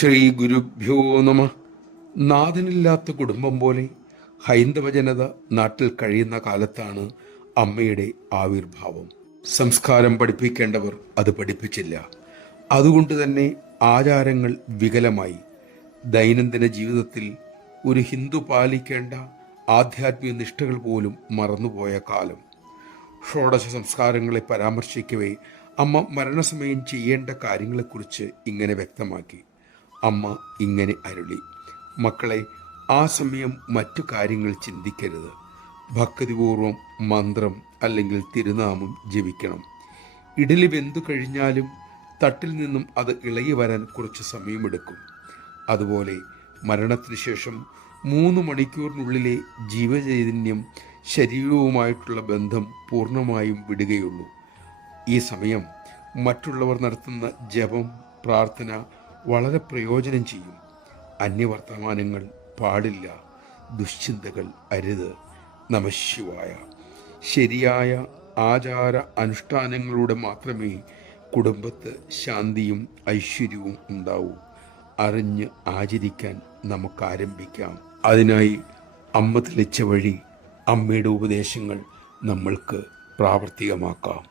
ശ്രീ ഗുരുഭ്യോ നമ. നാഥനില്ലാത്ത കുടുംബം പോലെ ഹൈന്ദവ ജനത നാട്ടിൽ കഴിയുന്ന കാലത്താണ് അമ്മയുടെ ആവിർഭാവം. സംസ്കാരം പഠിപ്പിക്കേണ്ടവർ അത് പഠിപ്പിച്ചില്ല. അതുകൊണ്ട് തന്നെ ആചാരങ്ങൾ വികലമായി. ദൈനംദിന ജീവിതത്തിൽ ഒരു ഹിന്ദു പാലിക്കേണ്ട ആധ്യാത്മിക നിഷ്ഠകൾ പോലും മറന്നുപോയ കാലം. ഷോഡശ സംസ്കാരങ്ങളെ പരാമർശിക്കവേ അമ്മ മരണസമയം ചെയ്യേണ്ട കാര്യങ്ങളെക്കുറിച്ച് ഇങ്ങനെ വ്യക്തമാക്കി. അമ്മ ഇങ്ങനെ അരുളി: മക്കളെ, ആ സമയം മറ്റു കാര്യങ്ങൾ ചിന്തിക്കരുത്. ഭക്തിപൂർവം മന്ത്രം അല്ലെങ്കിൽ തിരുനാമം ജപിക്കണം. ഇഡലി വെന്തു കഴിഞ്ഞാലും തട്ടിൽ നിന്നും അത് ഇളകി വരാൻ കുറച്ച് സമയമെടുക്കും. അതുപോലെ മരണത്തിന് ശേഷം 3 മണിക്കൂറിനുള്ളിലെ ജീവചൈതന്യം ശരീരവുമായിട്ടുള്ള ബന്ധം പൂർണ്ണമായും വിടുകയുള്ളൂ. ഈ സമയം മറ്റുള്ളവർ നടത്തുന്ന ജപം, പ്രാർത്ഥന വളരെ പ്രയോജനം ചെയ്യും. അന്യവർത്തമാനങ്ങൾ പാടില്ല, ദുശ്ചിന്തകൾ അരുത്. നമഃശിവായ. ശരിയായ ആചാര അനുഷ്ഠാനങ്ങളിലൂടെ മാത്രമേ കുടുംബത്ത് ശാന്തിയും ഐശ്വര്യവും ഉണ്ടാവൂ. അറിഞ്ഞ് ആചരിക്കാൻ നമുക്ക് ആരംഭിക്കാം. അതിനായി അമ്മ തെളിച്ച വഴി, അമ്മയുടെ ഉപദേശങ്ങൾ നമ്മൾക്ക് പ്രാവർത്തികമാക്കാം.